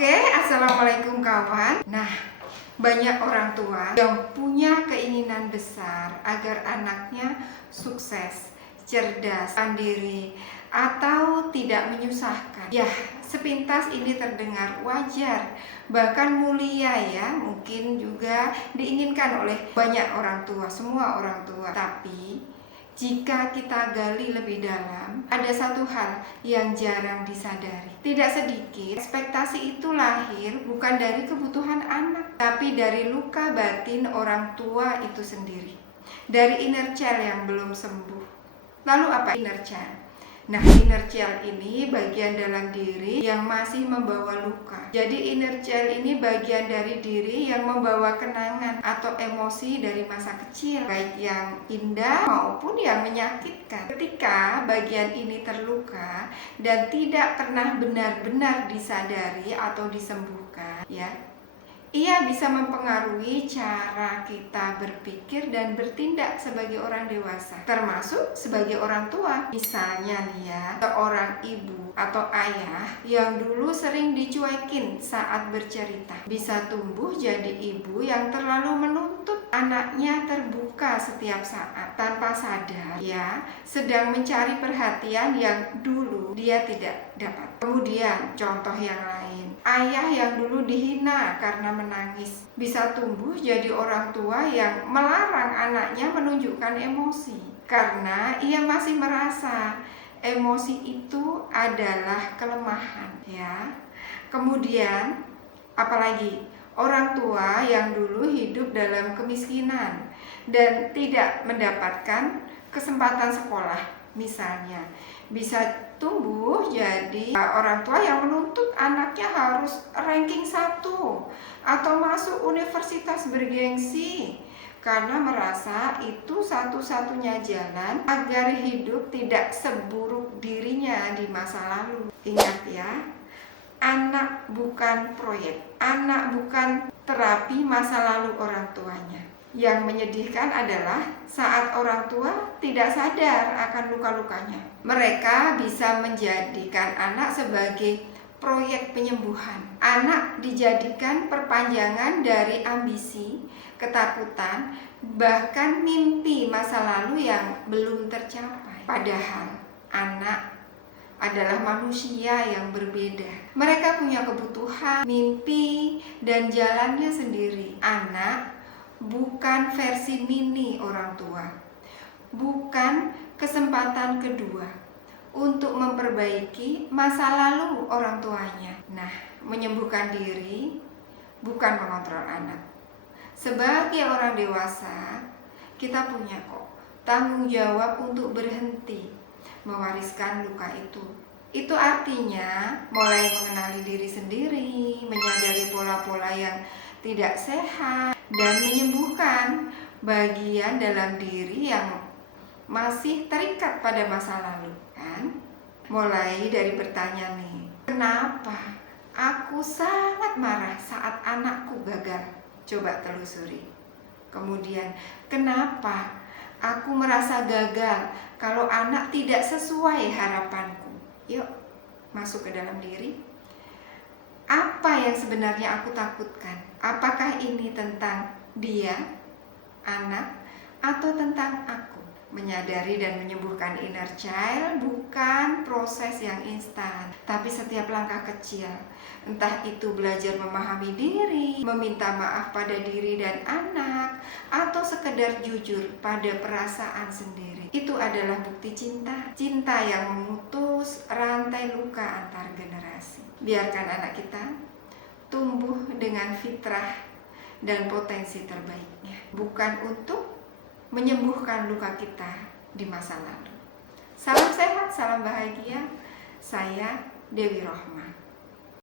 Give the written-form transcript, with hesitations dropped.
Oke, assalamualaikum kawan. Nah, banyak orang tua yang punya keinginan besar agar anaknya sukses, cerdas, mandiri, atau tidak menyusahkan. Ya, sepintas ini terdengar wajar, bahkan mulia ya, mungkin juga diinginkan oleh banyak orang tua, semua orang tua. Tapi jika kita gali lebih dalam, ada satu hal yang jarang disadari. Tidak sedikit, ekspektasi itu lahir bukan dari kebutuhan anak, tapi dari luka batin orang tua itu sendiri. Dari inner child yang belum sembuh. Lalu apa inner child? Nah, inner child ini bagian dalam diri yang masih membawa luka. Jadi inner child ini bagian dari diri yang membawa kenangan atau emosi dari masa kecil, baik yang indah maupun yang menyakitkan. Ketika bagian ini terluka dan tidak pernah benar-benar disadari atau disembuhkan, ya, ia bisa mempengaruhi cara kita berpikir dan bertindak sebagai orang dewasa, termasuk sebagai orang tua. Misalnya nih ya, seorang ibu atau ayah yang dulu sering dicuekin saat bercerita, bisa tumbuh jadi ibu yang terlalu menuntut anaknya terbuka setiap saat, tanpa sadar ya, sedang mencari perhatian yang dulu dia tidak dapat. Kemudian contoh yang lain, ayah yang dulu dihina karena menangis bisa tumbuh jadi orang tua yang melarang anaknya menunjukkan emosi karena ia masih merasa emosi itu adalah kelemahan ya. Kemudian apalagi orang tua yang dulu hidup dalam kemiskinan dan tidak mendapatkan kesempatan sekolah misalnya, bisa tumbuh jadi orang tua yang menuntut anaknya harus ranking 1 atau masuk universitas bergengsi karena merasa itu satu-satunya jalan agar hidup tidak seburuk dirinya di masa lalu. Ingat ya, anak bukan proyek, anak bukan terapi masa lalu orang tuanya. Yang menyedihkan adalah saat orang tua tidak sadar akan luka-lukanya. Mereka bisa menjadikan anak sebagai proyek penyembuhan. Anak dijadikan perpanjangan dari ambisi, ketakutan, bahkan mimpi masa lalu yang belum tercapai. Padahal anak adalah manusia yang berbeda. Mereka punya kebutuhan, mimpi, dan jalannya sendiri. Anak bukan versi mini orang tua, bukan kesempatan kedua untuk memperbaiki masa lalu orang tuanya. Nah, menyembuhkan diri bukan mengontrol anak. Sebagai orang dewasa, kita punya kok tanggung jawab untuk berhenti mewariskan luka itu. Itu artinya mulai mengenali diri sendiri, menyadari pola-pola yang tidak sehat, dan menyembuhkan bagian dalam diri yang masih terikat pada masa lalu kan? Mulai dari bertanya nih, kenapa aku sangat marah saat anakku gagal? Coba telusuri. Kemudian, kenapa aku merasa gagal kalau anak tidak sesuai harapanku? Yuk, masuk ke dalam diri. Apa yang sebenarnya aku takutkan? Apakah ini tentang dia, anak, atau tentang aku? Menyadari dan menyembuhkan inner child bukan proses yang instan, tapi setiap langkah kecil. Entah itu belajar memahami diri, meminta maaf pada diri dan anak, atau sekedar jujur pada perasaan sendiri. Itu adalah bukti cinta. Cinta yang memutus rantai luka antar generasi. Biarkan anak kita tumbuh dengan fitrah dan potensi terbaiknya, bukan untuk menyembuhkan luka kita di masa lalu. Salam sehat, salam bahagia. Saya Dewi Rohma.